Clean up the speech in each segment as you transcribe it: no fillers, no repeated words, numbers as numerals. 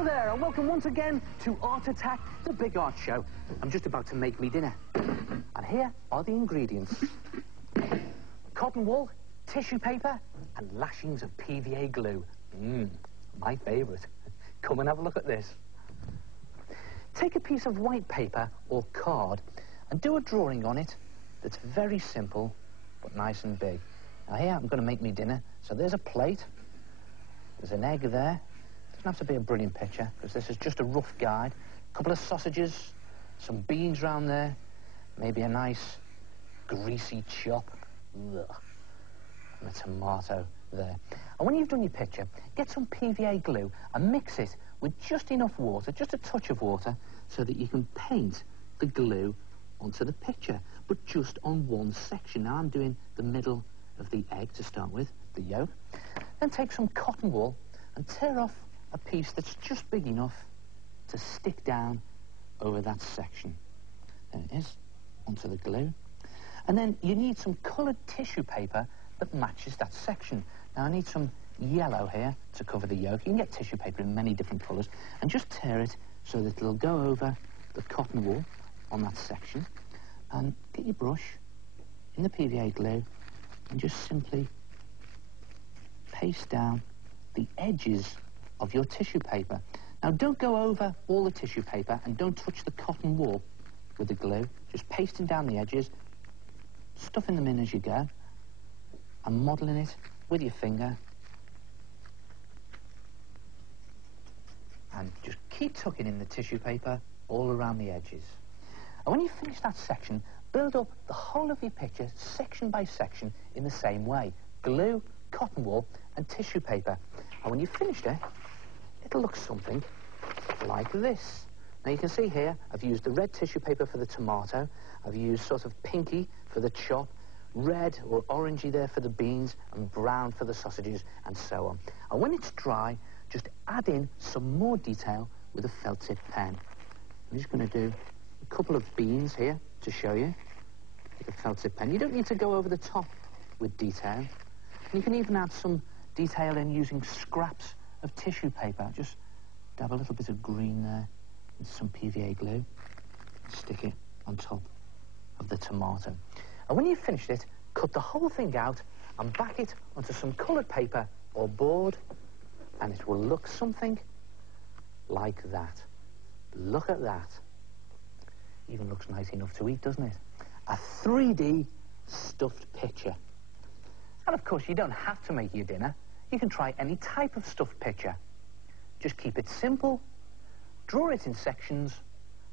Hello there, and welcome once again to Art Attack, the Big Art Show. I'm just about to make me dinner. And here are the ingredients. Cotton wool, tissue paper, and lashings of PVA glue. My favourite. Come and have a look at this. Take a piece of white paper or card and do a drawing on it that's very simple, but nice and big. Now here I'm going to make me dinner, so there's a plate. There's an egg there. Doesn't have to be a brilliant picture, because this is just a rough guide. A couple of sausages, some beans round there, maybe a nice greasy chop. Ugh. And a tomato there. And when you've done your picture, get some PVA glue and mix it with just enough water, just a touch of water, so that you can paint the glue onto the picture, but just on one section. Now I'm doing the middle of the egg to start with, the yolk. Then take some cotton wool and tear off a piece that's just big enough to stick down over that section. There it is, onto the glue. And then you need some coloured tissue paper that matches that section. Now I need some yellow here to cover the yolk. You can get tissue paper in many different colours, and just tear it so that it'll go over the cotton wool on that section. And get your brush in the PVA glue and just simply paste down the edges of your tissue paper. Now don't go over all the tissue paper and don't touch the cotton wool with the glue. Just pasting down the edges, stuffing them in as you go, and modelling it with your finger. And just keep tucking in the tissue paper all around the edges. And when you finish that section, build up the whole of your picture section by section in the same way. Glue, cotton wool and tissue paper. And when you've finished it, it'll look something like this. Now you can see here, I've used the red tissue paper for the tomato, I've used sort of pinky for the chop, red or orangey there for the beans, and brown for the sausages, and so on. And when it's dry, just add in some more detail with a felt tip pen. I'm just going to do a couple of beans here to show you with a felt tip pen. You don't need to go over the top with detail. And you can even add some detail in using scraps of tissue paper. Just dab a little bit of green there with some PVA glue. Stick it on top of the tomato. And when you've finished it, cut the whole thing out and back it onto some coloured paper or board, and it will look something like that. Look at that. Even looks nice enough to eat, doesn't it? A 3D stuffed picture. And of course, you don't have to make your dinner. You can try any type of stuffed picture. Just keep it simple, draw it in sections,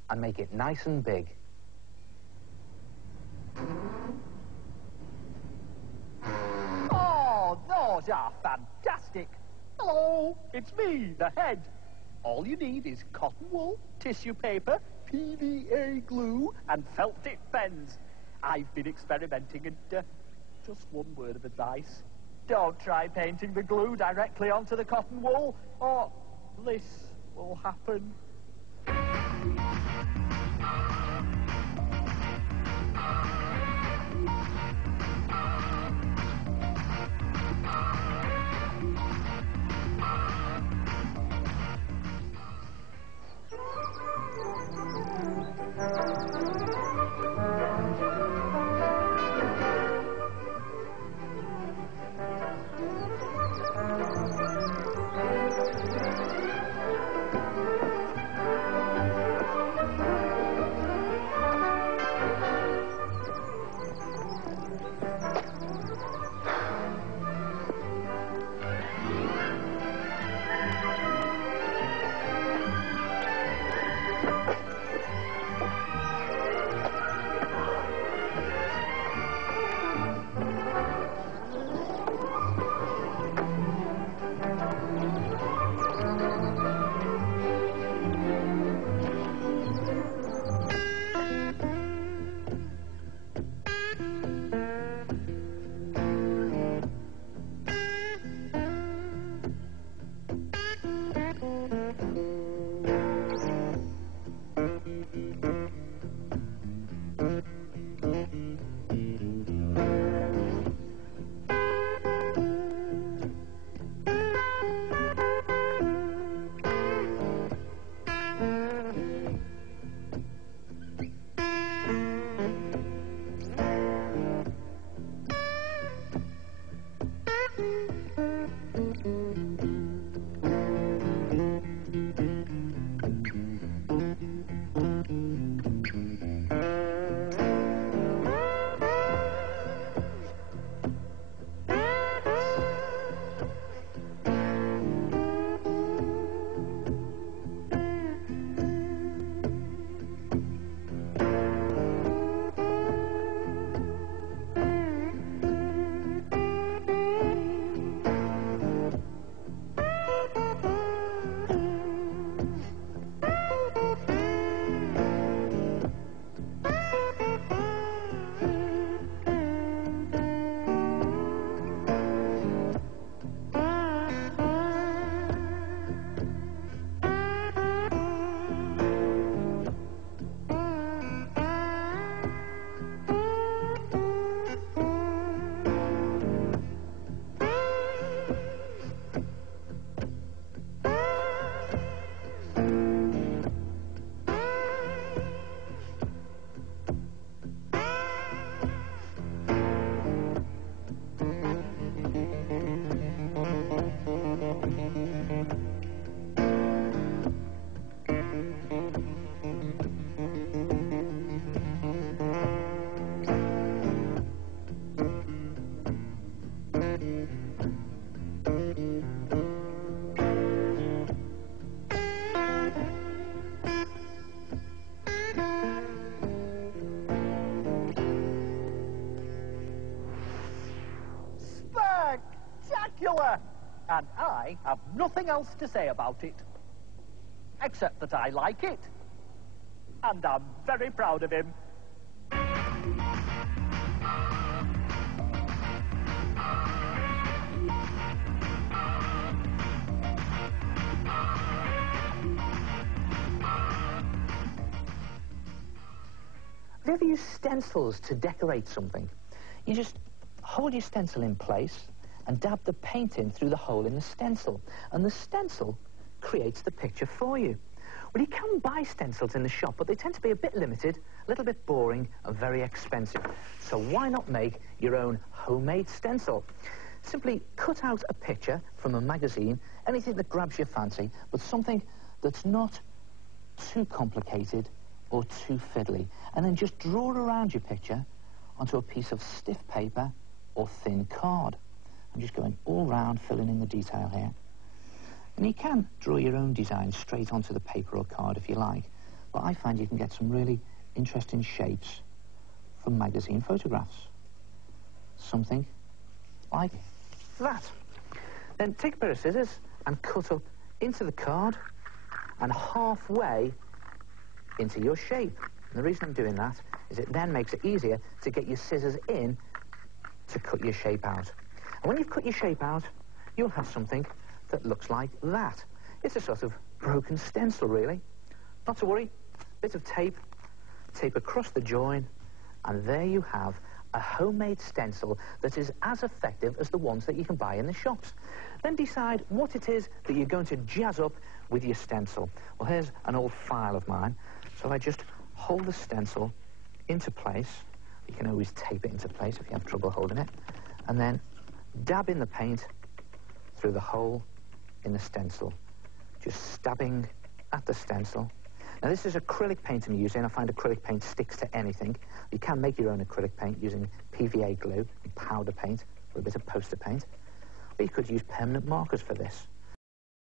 and make it nice and big. Oh, those are fantastic. Hello, it's me, the head. All you need is cotton wool, tissue paper, PVA glue, and felt tip pens. I've been experimenting, and just one word of advice. Don't try painting the glue directly onto the cotton wool, or this will happen. and I have nothing else to say about it. Except that I like it. And I'm very proud of him. Have you ever used stencils to decorate something? You just hold your stencil in place and dab the paint in through the hole in the stencil, and the stencil creates the picture for you. Well, you can buy stencils in the shop, but they tend to be a bit limited, a little bit boring, and very expensive. So why not make your own homemade stencil? Simply cut out a picture from a magazine, anything that grabs your fancy, but something that's not too complicated or too fiddly, and then just draw around your picture onto a piece of stiff paper or thin card. I'm just going all round, filling in the detail here. And you can draw your own design straight onto the paper or card if you like, but I find you can get some really interesting shapes from magazine photographs. Something like that. Then take a pair of scissors and cut up into the card and halfway into your shape. And the reason I'm doing that is it then makes it easier to get your scissors in to cut your shape out. And when you've cut your shape out, you'll have something that looks like that. It's a sort of broken stencil, really. Not to worry, bit of tape across the join, and there you have a homemade stencil that is as effective as the ones that you can buy in the shops. Then decide what it is that you're going to jazz up with your stencil. Well, here's an old file of mine. So I just hold the stencil into place. You can always tape it into place if you have trouble holding it. And then dab in the paint through the hole in the stencil, just stabbing at the stencil. Now, this is acrylic paint I'm using. I find acrylic paint sticks to anything. You can make your own acrylic paint using PVA glue and powder paint or a bit of poster paint. Or you could use permanent markers for this.